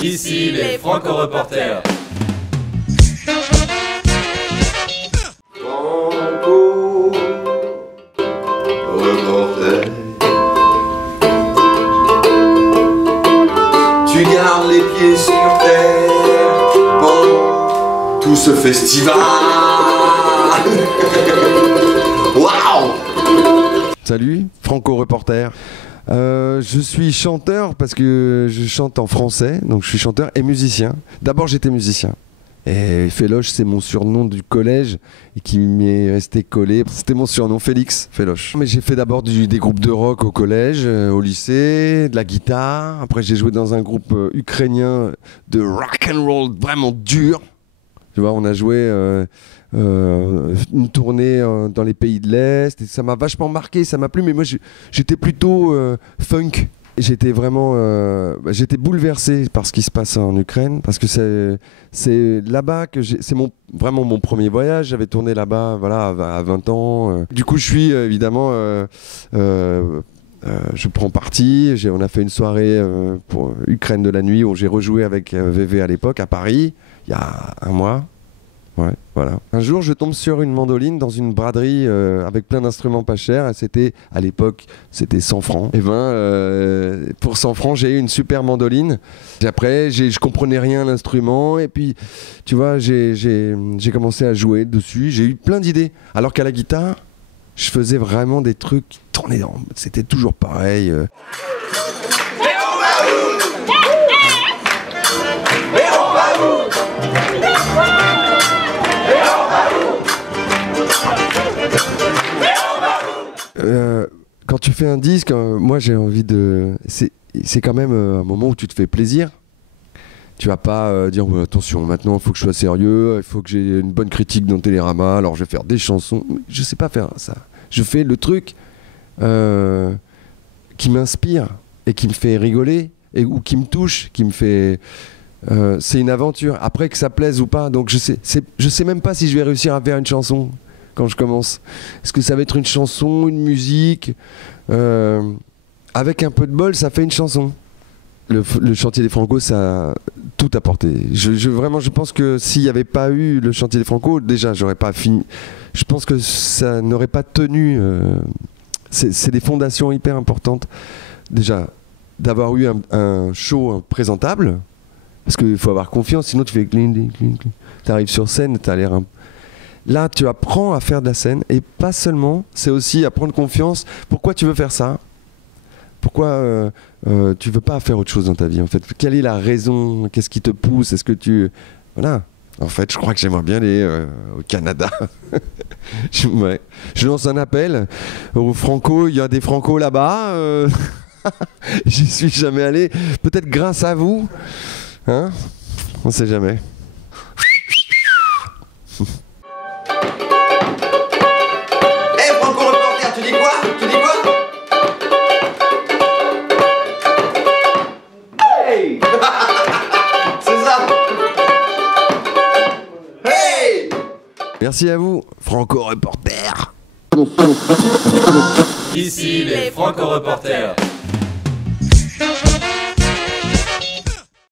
Ici les Franco-Reporters. Franco-Reporter. Tu gardes les pieds sur terre pendant tout ce festival. Waouh! Salut, Franco-Reporter. Je suis chanteur parce que je chante en français, donc je suis chanteur et musicien. D'abord j'étais musicien. Et Féloche, c'est mon surnom du collège et qui m'est resté collé. C'était mon surnom, Félix Féloche. Mais j'ai fait d'abord des groupes de rock au collège, au lycée, de la guitare. Après j'ai joué dans un groupe ukrainien de rock and roll vraiment dur. Tu vois, on a joué une tournée dans les pays de l'Est et ça m'a vachement marqué, ça m'a plu. Mais moi j'étais plutôt funk. J'étais vraiment j'étais bouleversé par ce qui se passe en Ukraine parce que c'est là-bas que c'est vraiment mon premier voyage. J'avais tourné là-bas voilà, à 20 ans. Du coup je suis évidemment je prends parti. On a fait une soirée pour Ukraine de la nuit où j'ai rejoué avec VV à l'époque à Paris il y a un mois. Ouais, voilà. Un jour, je tombe sur une mandoline dans une braderie avec plein d'instruments pas chers. Et c'était, à l'époque, c'était 100 francs. Et ben, pour 100 francs, j'ai eu une super mandoline. Et après, je comprenais rien à l'instrument. Et puis, tu vois, j'ai commencé à jouer dessus. J'ai eu plein d'idées. Alors qu'à la guitare, je faisais vraiment des trucs qui tournaient dans... C'était toujours pareil. Quand tu fais un disque, moi j'ai envie de... C'est quand même un moment où tu te fais plaisir. Tu vas pas dire oh, attention, maintenant il faut que je sois sérieux, il faut que j'ai une bonne critique dans Télérama, alors je vais faire des chansons. Je sais pas faire ça. Je fais le truc qui m'inspire et qui me fait rigoler ou qui me touche, qui me fait... c'est une aventure. Après que ça plaise ou pas, donc je sais même pas si je vais réussir à faire une chanson. Quand je commence, est-ce que ça va être une chanson, une musique avec un peu de bol, ça fait une chanson. Le chantier des Franco, ça a tout apporté. Vraiment, je pense que s'il n'y avait pas eu le chantier des Franco, déjà, j'aurais pas fini. Je pense que ça n'aurait pas tenu. C'est des fondations hyper importantes. Déjà, d'avoir eu un show présentable, parce qu'il faut avoir confiance, sinon tu fais cling, tu arrives sur scène, tu as l'air un... Là, tu apprends à faire de la scène et pas seulement, c'est aussi à prendre confiance. Pourquoi tu veux faire ça? Pourquoi tu veux pas faire autre chose dans ta vie en fait? Quelle est la raison? Qu'est-ce qui te pousse? Est-ce que tu... Voilà. En fait, je crois que j'aimerais bien aller au Canada. Ouais. Je lance un appel aux Franco. Il y a des Franco là-bas. J'y suis jamais allé. Peut-être grâce à vous. Hein? On sait jamais. Franco-Reporter, tu dis quoi? Tu dis quoi? Hey! C'est ça! Hey! Merci à vous, Franco-Reporter. Ici les Franco-Reporters.